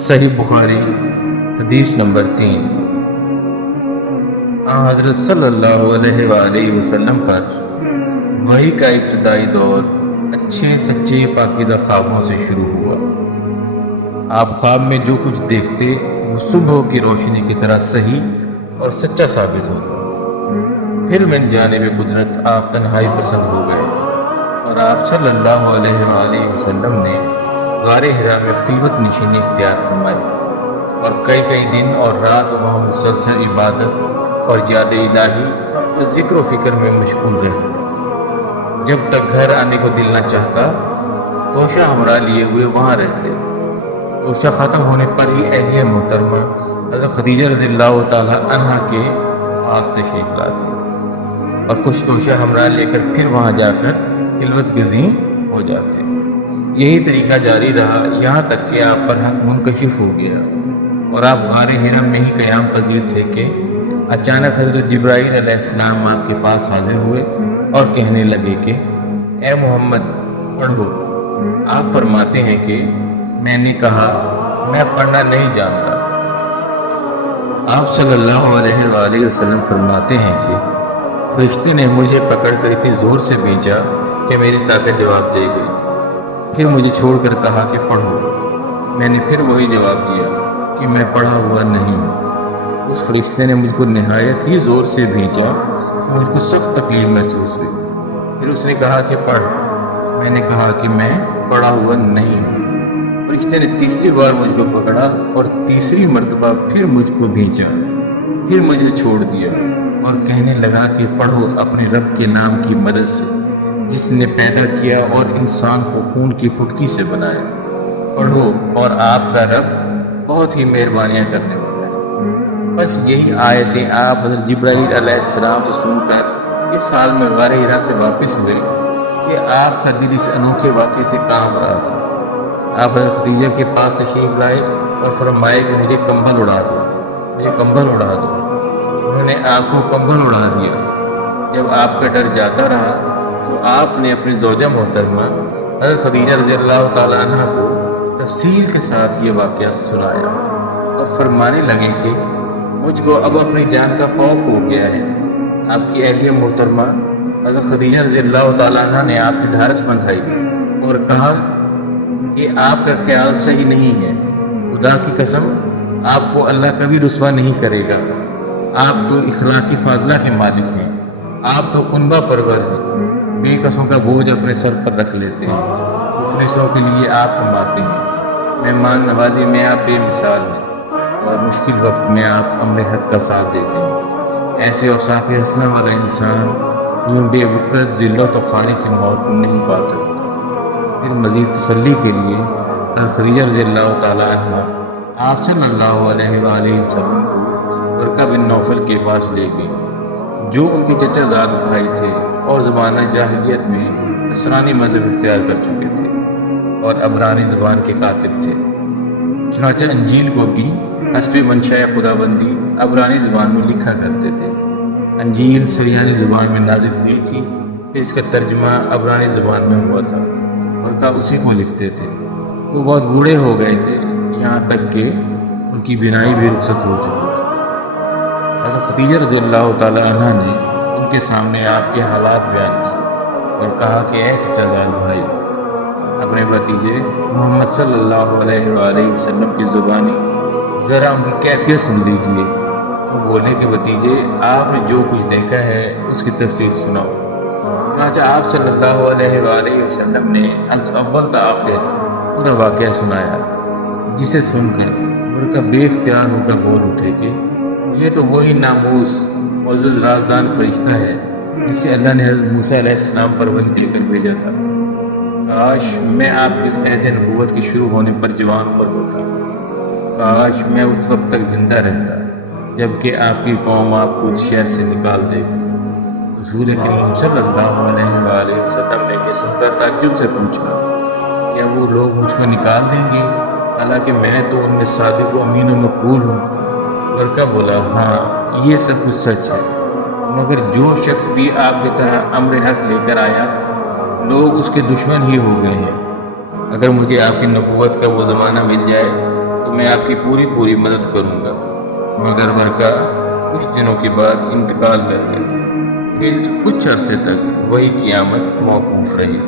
صحیح بخاری حدیث نمبر 3۔ حضرت صلی اللہ علیہ وآلہ وسلم پر وحی کا ابتدائی دور اچھے سچے پاکیزہ خوابوں سے شروع ہوا۔ آپ خواب میں جو کچھ دیکھتے وہ صبح کی روشنی کی طرح صحیح اور سچا ثابت ہوتا۔ پھر من جانب قدرت آپ تنہائی پسند ہو گئے اور آپ صلی اللہ علیہ وآلہ وسلم نے غار حرا میں خلوت نشینی اختیار فرمائی اور کئی دن اور رات وہاں مسلسل عبادت اور یاد الہی اور ذکر و فکر میں مشغول رہتے۔ جب تک گھر آنے کو دل نہ چاہتا توشہ ہمراہ لیے ہوئے وہاں رہتے۔ توشہ ختم ہونے پر ہی اہلیہ محترمہ حضرت خدیجہ رضی اللہ تعالی عنہا کے پاس تشریف لاتے اور کچھ توشہ ہمراہ لے کر پھر وہاں جا کر خلوت گزین ہو جاتے۔ یہی طریقہ جاری رہا یہاں تک کہ آپ پر حق منکشف ہو گیا اور آپ غار حرا میں ہی قیام پذیر تھے کہ اچانک حضرت جبرائیل علیہ السلام آپ کے پاس حاضر ہوئے اور کہنے لگے کہ اے محمد پڑھو۔ آپ فرماتے ہیں کہ میں نے کہا میں پڑھنا نہیں جانتا۔ آپ صلی اللہ علیہ وآلہ وسلم فرماتے ہیں کہ فرشتے نے مجھے پکڑ کر اتنی زور سے بھیجا کہ میری طاقت جواب دے گئی۔ پھر مجھے چھوڑ کر کہا کہ پڑھو۔ میں نے پھر وہی جواب دیا کہ میں پڑھا ہوا نہیں ہوں۔ اس فرشتے نے مجھ کو نہایت ہی زور سے بھیجا کہ مجھ کو سخت تکلیف محسوس ہوئی۔ پھر اس نے کہا کہ پڑھ۔ میں نے کہا کہ میں پڑھا ہوا نہیں ہوں۔ فرشتے نے تیسری بار مجھ کو پکڑا اور تیسری مرتبہ پھر مجھ کو بھیجا، پھر مجھے چھوڑ دیا اور کہنے لگا کہ پڑھو اپنے رب کے نام کی مدد سے جس نے پیدا کیا اور انسان کو خون کی پھٹکی سے بنایا۔ پڑھو اور آپ کا رب بہت ہی مہربانیاں کرنے والا ہے۔ بس یہی آیتیں آپ حضرت جبرائیل علیہ السلام سے سن کر اس حال میں غار حرا سے واپس ہوئے کہ آپ کا دل اس انوکھے واقعے سے کانپ رہا تھا۔ آپ حضرت خدیجہ کے پاس تشریف لائے اور فرمائے کہ مجھے کمبل اڑا دو، مجھے کمبل اڑا دو۔ انہوں نے آپ کو کمبل اڑا دیا۔ جب آپ کا ڈر جاتا رہا تو آپ نے اپنی زوجہ محترمہ حضرت خدیجہ رضی اللہ تعالی عنہ کو تفصیل کے ساتھ یہ واقعہ سنایا اور فرمانے لگے کہ مجھ کو اب اپنی جان کا خوف ہو گیا ہے۔ آپ کی اہلیہ محترمہ حضرت خدیجہ رضی اللہ تعالی عنہ نے آپ کی ڈھارس بندھائی اور کہا کہ آپ کا خیال صحیح نہیں ہے۔ خدا کی قسم آپ کو اللہ کبھی رسوا نہیں کرے گا۔ آپ تو اخلاقی فاضلہ کے مالک ہیں، آپ تو کنبہ پرور ہیں، بے کسوں کا بوجھ اپنے سر پر رکھ لیتے ہیں، مفلسوں کے لیے آپ کماتے ہیں، مہمان نوازی میں آپ بے مثال ہیں اور مشکل وقت میں آپ امر حق کا ساتھ دیتے ہیں۔ ایسے اوصاف حسنہ والا انسان یوں بے وقت ذلت و خاری کی موت نہیں پا سکتا۔ پھر مزید تسلی کے لیے خدیجہ رضی اللہ تعالی عنہ آپ صلی اللہ علیہ وآلہ وسلم کو ورقہ بن نوفل کے پاس لے گئی جو ان کے چچا زاد بھائی تھے اور زمانہ جاہلیت میں نصرانی مذہب اختیار کر چکے تھے اور عبرانی زبان کے کاتب تھے۔ چنانچہ انجیل کو بھی حسب منشاء خداوندی عبرانی زبان میں لکھا کرتے تھے۔ انجیل سریانی زبان میں نازل ہوئی تھی، پھر اس کا ترجمہ عبرانی زبان میں ہوا تھا اور کا اسی کو لکھتے تھے۔ وہ بہت بوڑھے ہو گئے تھے یہاں تک کہ ان کی بینائی بھی رخصت ہو چکی تھی۔ حضرت خدیجہ رضی اللہ تعالی عنہ نے ان کے سامنے آپ کے حالات بیان کیے اور کہا کہ اے چچا زاد بھائی، اپنے بھتیجے محمد صلی اللہ علیہ وآلہ وسلم کی زبانی ذرا ان کی کیفیت سن لیجئے۔ وہ بولے کہ بھتیجے آپ نے جو کچھ دیکھا ہے اس کی تفصیل سناؤ۔ چنانچہ آپ صلی اللہ علیہ وآلہ وسلم نے اول تا آخر پورا واقعہ سنایا، جسے سن کر ورقہ بے اختیار ہو کر بول اٹھے کہ یہ تو وہی ناموس معزز رازدان فرشتہ ہے جسے اللہ نے حضرت موسیٰ علیہ السلام پر وحی دے کر بھیجا تھا۔ کاش میں آپ کے اس عہد نبوت کے شروع ہونے پر جوان پر ہوتا، کاش میں اس وقت تک زندہ رہتا جبکہ آپ کی قوم آپ کو اس شہر سے نکال دے گی۔ رسول کریم صلی اللہ علیہ وآلہ وسلم نے یہ سن کر تعجب سے پوچھا، کیا وہ لوگ مجھ کو نکال دیں گے حالانکہ میں تو ان میں صادق و امین و مقبول ہوں؟ ورقہ بولا، ہاں یہ سب کچھ سچ ہے، مگر جو شخص بھی آپ کی طرح امر حق لے کر آیا لوگ اس کے دشمن ہی ہو گئے ہیں۔ اگر مجھے آپ کی نبوت کا وہ زمانہ مل جائے تو میں آپ کی پوری مدد کروں گا، مگر برکا کچھ دنوں کے بعد انتقال کر گئی۔ پھر کچھ عرصے تک وہی قیامت موقوف رہی۔